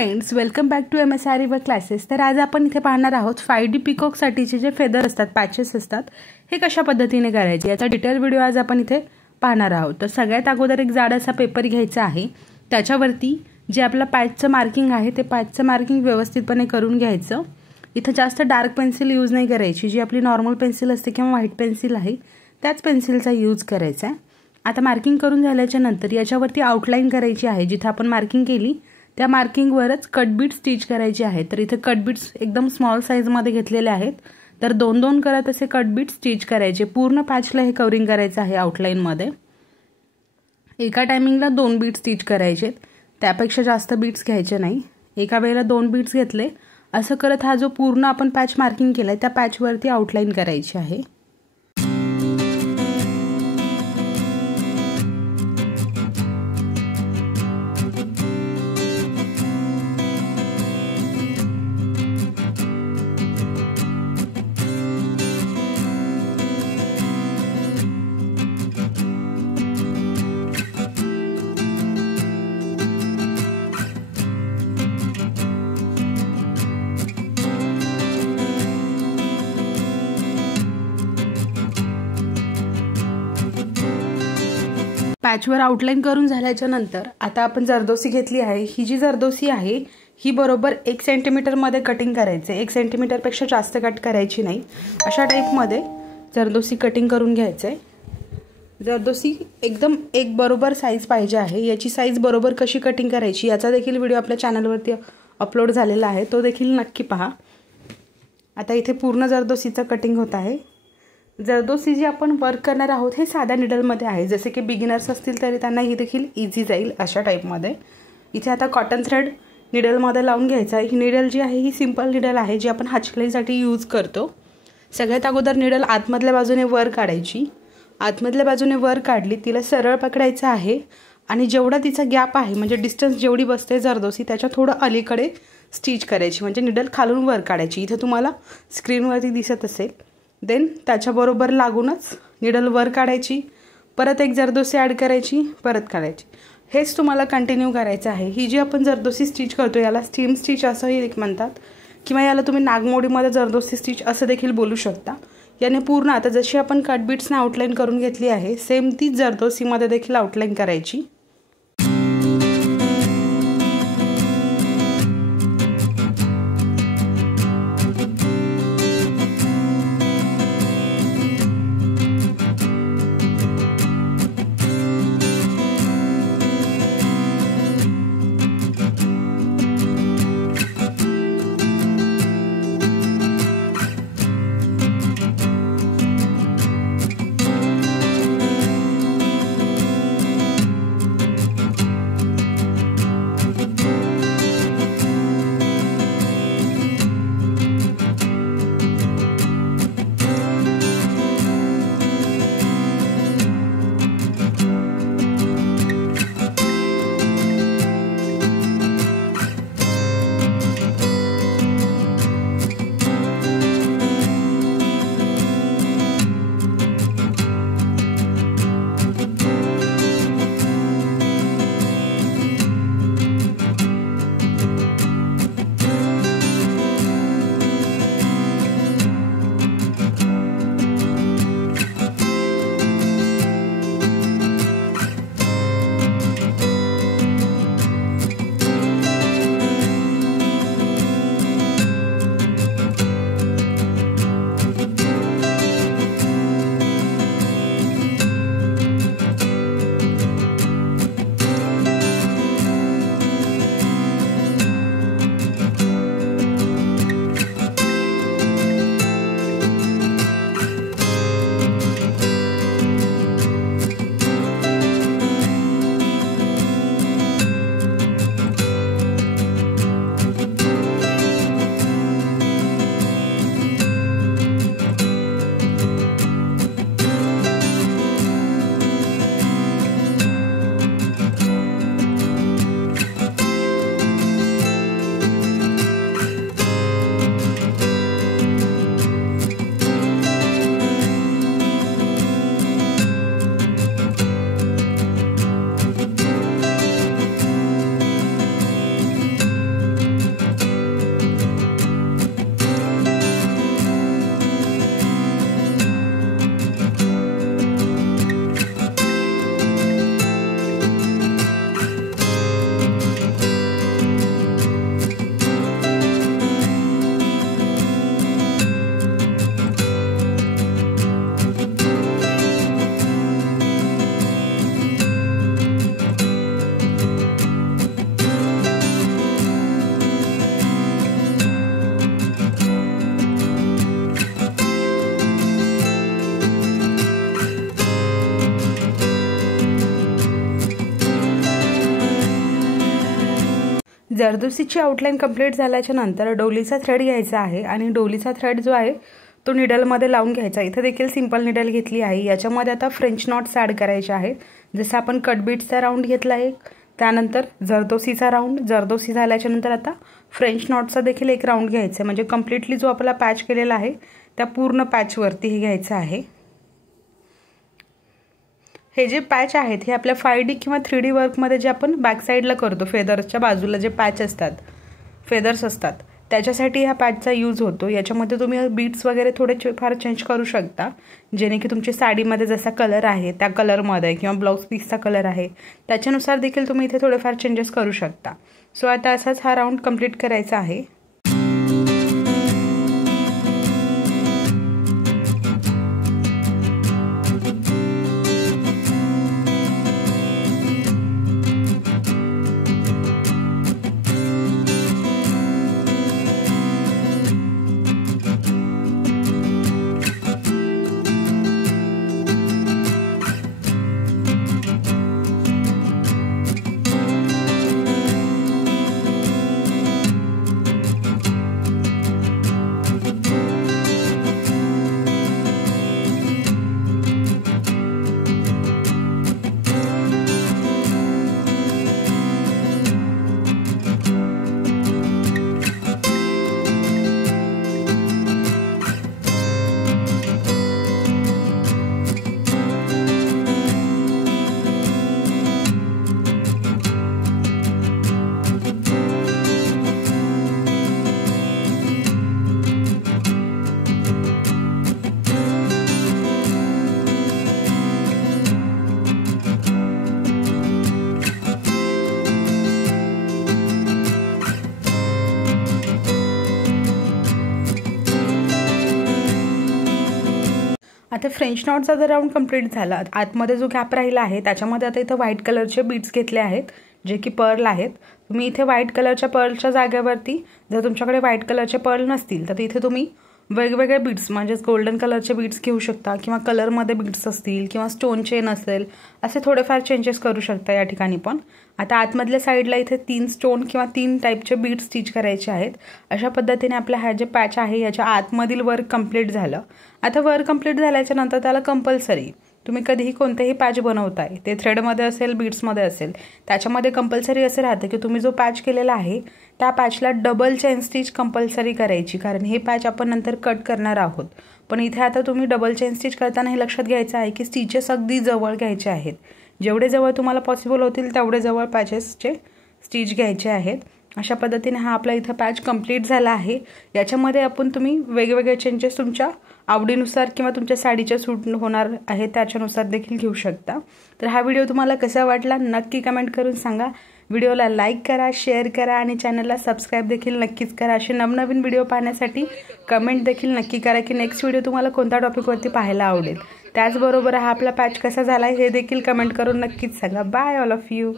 Friends, welcome back to MSRE work classes. तर आज आपण इथे पाहणार आहोत 5D पिकॉकसाठीचे जे फेदर असतात, पॅचेस असतात, हे कशा पद्धतीने करायचे याचा डिटेल व्हिडिओ आज आपण इथे पाहणार आहोत। तर सगळ्यात अगोदर एक जाड असा पेपर घ्यायचा आहे, त्याच्यावरती जे आपला पॅचचं मार्किंग आहे ते पॅचचं मार्किंग व्यवस्थितपणे करून घ्यायचं। इथे जास्त डार्क पेन्सिल यूज नाही करायची, जी आपली नॉर्मल पेन्सिल असते किंवा व्हाईट पेन्सिल आहे त्याच पेन्सिलचा यूज करायचा आहे। आता मार्किंग करून झाल्याच्या नंतर याच्यावरती आउटलाईन करायची आहे, जिथे आपण मार्किंग केली त्या मार्किंगवरच कटबीट स्टिच करायची आहे। तर इथे कटबीट्स एकदम स्मॉल साईजमध्ये घेतलेले आहेत, तर दोन दोन करत असे कटबीट स्टिच करायचे। पूर्ण पॅचला हे कव्हरिंग करायचं आहे आउटलाईनमध्ये। एका टायमिंगला 2 बीट स्टिच करायचे, त्यापेक्षा जास्त बीट्स घ्यायचे नाही। एका वेळेला 2 बीट्स घेतले असं करत हा जो पूर्ण आपण पॅच मार्किंग केलाय त्या पॅचवरती आउटलाईन करायची आहे। पॅचवर आउटलाईन करून झाल्याच्या नंतर आता आपण जरदोसी घेतली आहे। ही जी जरदोसी आहे ही बरोबर 1 सेंटीमीटर मध्ये कटिंग करायचे। 1 सेंटीमीटर पेक्षा जास्त कट करायची नाही, अशा टाइप मध्ये जरदोसी कटिंग करून घ्यायचे। जरदोसी एकदम एक बरोबर साईज पाहिजे आहे। याची साईज बरोबर कशी कटिंग करायची याचा देखील व्हिडिओ आपल्या चॅनलवरती अपलोड झालेला आहे, तो देखील नक्की पहा। आता इथे पूर्ण जरदोसीचं कटिंग होत आहे। जरदोसी जी आपण वर्क करणार आहोत हे साध्या निडलमध्ये आहे, जसे की बिगिनर्स असतील तरी त्यांना ही देखील इझी जाईल अशा टाइपमध्ये। इथे आता कॉटन थ्रेड निडलमध्ये लावून घ्यायचा आहे। ही निडल जी आहे ही सिंपल निडल आहे, जी आपण हातशिलाईसाठी यूज करतो। सगळ्यात अगोदर निडल आतमधल्या बाजूने वर काढायची। आतमधल्या बाजूने वर काढली, तिला सरळ पकडायचं आहे आणि जेवढा तिचा गॅप आहे म्हणजे डिस्टन्स जेवढी बसते जरदोसी त्याच्या थोडं अलीकडे स्टिच करायची, म्हणजे निडल खालून वर काढायची। इथे तुम्हाला स्क्रीनवरती दिसत असेल। देन त्याच्याबरोबर लागूनच निडल वर काढायची, परत एक जरदोसी ॲड करायची, परत काढायची। हेच तुम्हाला कंटिन्यू करायचं आहे। ही जी आपण जरदोसी स्टिच करतो याला स्टीम स्टिच असंही म्हणतात, किंवा याला तुम्ही नागमोडीमध्ये जरदोसी स्टिच असं देखील बोलू शकता। याने पूर्ण आता जशी आपण कटबीट्सने आउटलाईन करून घेतली आहे सेम तीच जरदोसीमध्ये देखील आउटलाईन करायची। जरदोसीची आउटलाईन कंप्लीट झाल्याच्या नंतर डोलीचा थ्रेड घ्यायचा आहे आणि डोलीचा थ्रेड जो आहे तो निडलमध्ये लावून घ्यायचा। इथे देखील सिंपल निडल घेतली आहे। याच्यामध्ये आता फ्रेंच नॉट्स ॲड करायचे आहेत। जसं आपण कटबीट्सचा राऊंड घेतला आहे, त्यानंतर जरदोसीचा राऊंड, जरदोसी झाल्याच्या नंतर आता फ्रेंच नॉटचा देखील एक राऊंड घ्यायचा आहे। म्हणजे कम्प्लिटली जो आपला पॅच केलेला आहे त्या पूर्ण पॅचवरती हे घ्यायचं आहे। हे जे पॅच आहेत हे आपल्या 5D किंवा 3D वर्कमध्ये जे आपण बॅक साईडला करतो, फेदर्सच्या बाजूला जे पॅच असतात, फेदर्स असतात, त्याच्यासाठी ह्या पॅचचा यूज होतो। याच्यामध्ये तुम्ही बीट्स वगैरे थोडे फार चेंज करू शकता, जेणे की तुमची साडीमध्ये जसा कलर आहे त्या कलरमध्ये किंवा ब्लाऊज पीसचा कलर आहे त्याच्यानुसार देखील तुम्ही इथे थोडेफार चेंजेस करू शकता। सो आता असाच हा राऊंड कंप्लीट करायचा आहे। आता फ्रेंच नॉटचा जर राऊंड कंप्लीट झाला, आतमध्ये जो गॅप राहिला आहे त्याच्यामध्ये आता इथं व्हाईट कलरचे बीड्स घेतले आहेत जे की पर्ल आहेत। तुम्ही इथे व्हाईट कलरच्या पर्लच्या जागेवरती जर तुमच्याकडे व्हाईट कलरचे पर्ल नसतील तर इथे तुम्ही वेगवेगळे बीड्स म्हणजेच गोल्डन कलरचे बीड्स घेऊ शकता किंवा कलरमध्ये बीड्स असतील किंवा स्टोन चेन असेल, असे थोडेफार चेंजेस करू शकता या ठिकाणी पण। आता आतमधल्या साईडला इथे 3 स्टोन किंवा 3 टाईपचे बीड्स स्टिच करायचे आहेत। अशा पद्धतीने आपला हा जे पॅच आहे याच्या आतमधील वर्क कंप्लीट झालं। आता वर्क कंप्लीट झाल्याच्या नंतर त्याला कंपल्सरी तुम्ही कधीही कोणतेही पॅच बनवताय, ते थ्रेडमध्ये असेल बीड्समध्ये असेल, त्याच्यामध्ये कंपल्सरी असं राहतं की तुम्ही जो पॅच केलेला आहे त्या पॅचला डबल चेन स्टिच कंपल्सरी करायची, कारण हे पॅच आपण नंतर कट करणार आहोत। पण इथे आता तुम्ही डबल चेन स्टिच करताना हे लक्षात घ्यायचं आहे की स्टिचेस अगदी जवळ घ्यायचे आहेत। जेवढे जवळ तुम्हाला पॉसिबल होतील तेवढे जवळ पॅचेसचे स्टिच घ्यायचे आहेत। अशा पद्धतीने हा आपला इथं पॅच कंप्लीट झाला आहे। याच्यामध्ये तुम्ही वेगवेगळे चेंजेस तुमच्या आवडीनुसार किंवा तुमच्या साडीच्या सूट होणार आहे त्याच्यानुसार देखील घेऊ शकता। तर हा व्हिडिओ तुम्हाला कसा वाटला नक्की कमेंट करून सांगा। व्हिडिओला लाईक करा, शेअर करा आणि चॅनलला सबस्क्राईब देखील नक्कीच करा। असे नवनवीन व्हिडिओ पाहण्यासाठी कमेंट देखील नक्की करा की नेक्स्ट व्हिडिओ तुम्हाला कोणत्या टॉपिकवरती पाहायला आवडेल। त्याचबरोबर हा आपला पॅच कसा झाला हे देखील कमेंट करून नक्कीच सांगा। Bye all of you.